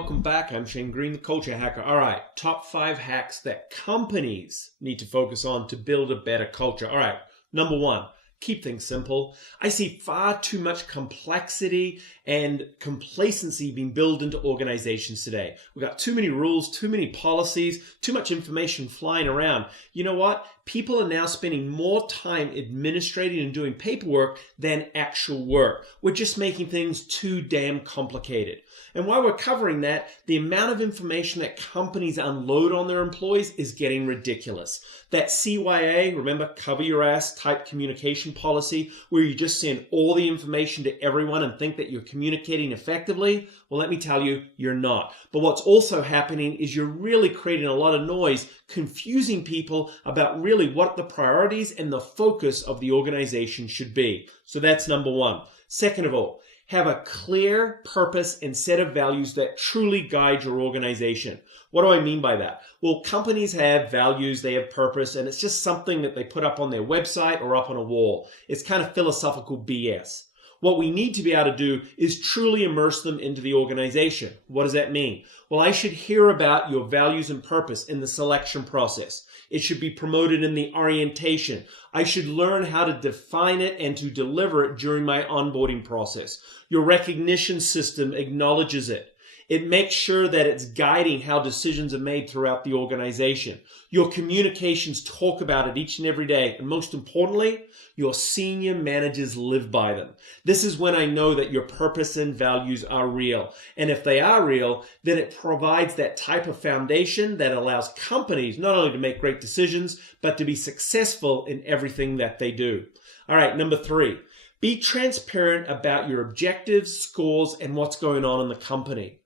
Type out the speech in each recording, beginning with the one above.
welcome back. I'm Shane Green, the Culture Hacker. All right, top 5 hacks that companies need to focus on to build a better culture. All right, number 1, keep things simple. I see far too much complexity and complacency being built into organizations today. We've got too many rules, too many policies, too much information flying around. You know what? People are now spending more time administrating and doing paperwork than actual work. We're just making things too damn complicated. And while we're covering that, the amount of information that companies unload on their employees is getting ridiculous. That CYA, remember, cover your ass type communication policy, where you just send all the information to everyone and think that you're communicating effectively, well, let me tell you, you're not. But what's also happening is you're really creating a lot of noise, confusing people about really what the priorities and the focus of the organization should be. So that's number 1. Second of all, have a clear purpose and set of values that truly guide your organization. What do I mean by that? Well, companies have values, they have purpose, and it's just something that they put up on their website or up on a wall. It's kind of philosophical BS. What we need to be able to do is truly immerse them into the organization. What does that mean? Well, I should hear about your values and purpose in the selection process. It should be promoted in the orientation. I should learn how to define it and to deliver it during my onboarding process. Your recognition system acknowledges it. It makes sure that it's guiding how decisions are made throughout the organization. Your communications talk about it each and every day. And most importantly, your senior managers live by them. This is when I know that your purpose and values are real. And if they are real, then it provides that type of foundation that allows companies not only to make great decisions, but to be successful in everything that they do. All right, number 3, be transparent about your objectives, scores, and what's going on in the company.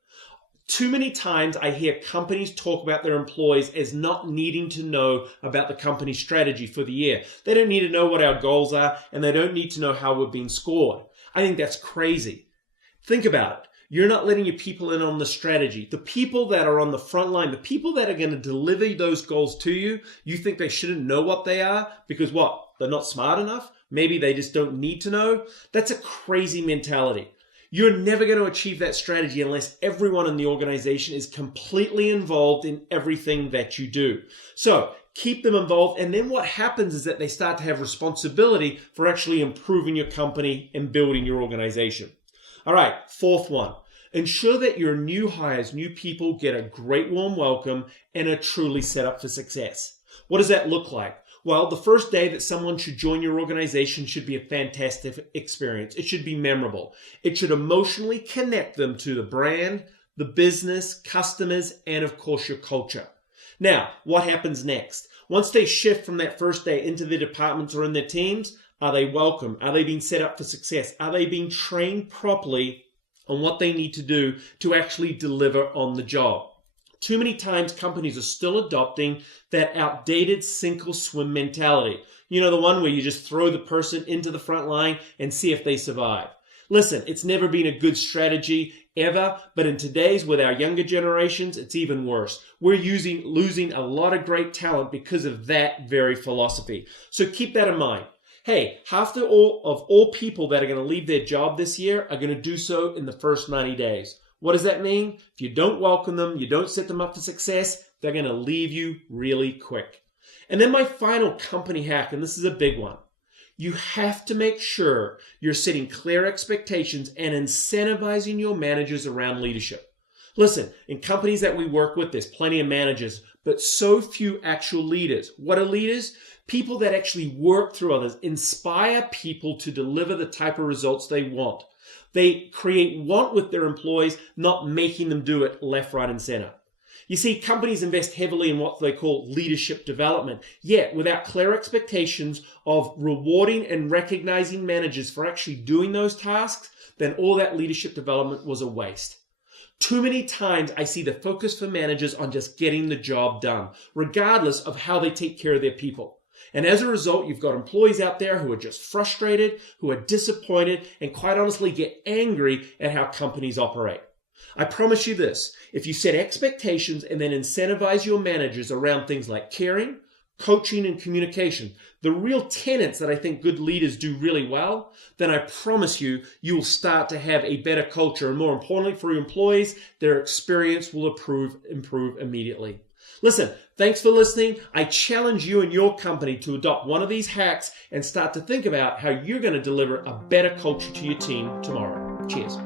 Too many times I hear companies talk about their employees as not needing to know about the company strategy for the year. They don't need to know what our goals are, and they don't need to know how we're being scored. I think that's crazy. Think about it. You're not letting your people in on the strategy. The people that are on the front line, the people that are going to deliver those goals to you, you think they shouldn't know what they are because what? They're not smart enough? Maybe they just don't need to know? That's a crazy mentality. You're never going to achieve that strategy unless everyone in the organization is completely involved in everything that you do. So keep them involved, and then what happens is that they start to have responsibility for actually improving your company and building your organization. All right, 4th one. Ensure that your new hires, new people get a great warm welcome and are truly set up for success. What does that look like? Well, the first day that someone should join your organization should be a fantastic experience. It should be memorable. It should emotionally connect them to the brand, the business, customers, and of course your culture. Now, what happens next? Once they shift from that first day into their departments or in their teams, are they welcome? Are they being set up for success? Are they being trained properly on what they need to do to actually deliver on the job? Too many times companies are still adopting that outdated sink or swim mentality. You know, the one where you just throw the person into the front line and see if they survive. Listen, it's never been a good strategy ever, but in today's, with our younger generations, it's even worse. We're losing a lot of great talent because of that very philosophy. So keep that in mind. Hey, half of all people that are going to leave their job this year are going to do so in the first 90 days. What does that mean? If you don't welcome them, you don't set them up for success, they're going to leave you really quick. And then my final company hack, and this is a big one. You have to make sure you're setting clear expectations and incentivizing your managers around leadership. Listen, in companies that we work with, there's plenty of managers, but so few actual leaders. What are leaders? People that actually work through others, inspire people to deliver the type of results they want. They create want with their employees, not making them do it left, right, and center. You see, companies invest heavily in what they call leadership development, yet without clear expectations of rewarding and recognizing managers for actually doing those tasks, then all that leadership development was a waste. Too many times I see the focus for managers on just getting the job done, regardless of how they take care of their people. And as a result, you've got employees out there who are just frustrated, who are disappointed, and quite honestly get angry at how companies operate. I promise you this, if you set expectations and then incentivize your managers around things like caring, coaching and communication, the real tenets that I think good leaders do really well, then I promise you, you will start to have a better culture. And more importantly, for your employees, their experience will improve immediately. Listen, thanks for listening. I challenge you and your company to adopt one of these hacks and start to think about how you're going to deliver a better culture to your team tomorrow. Cheers.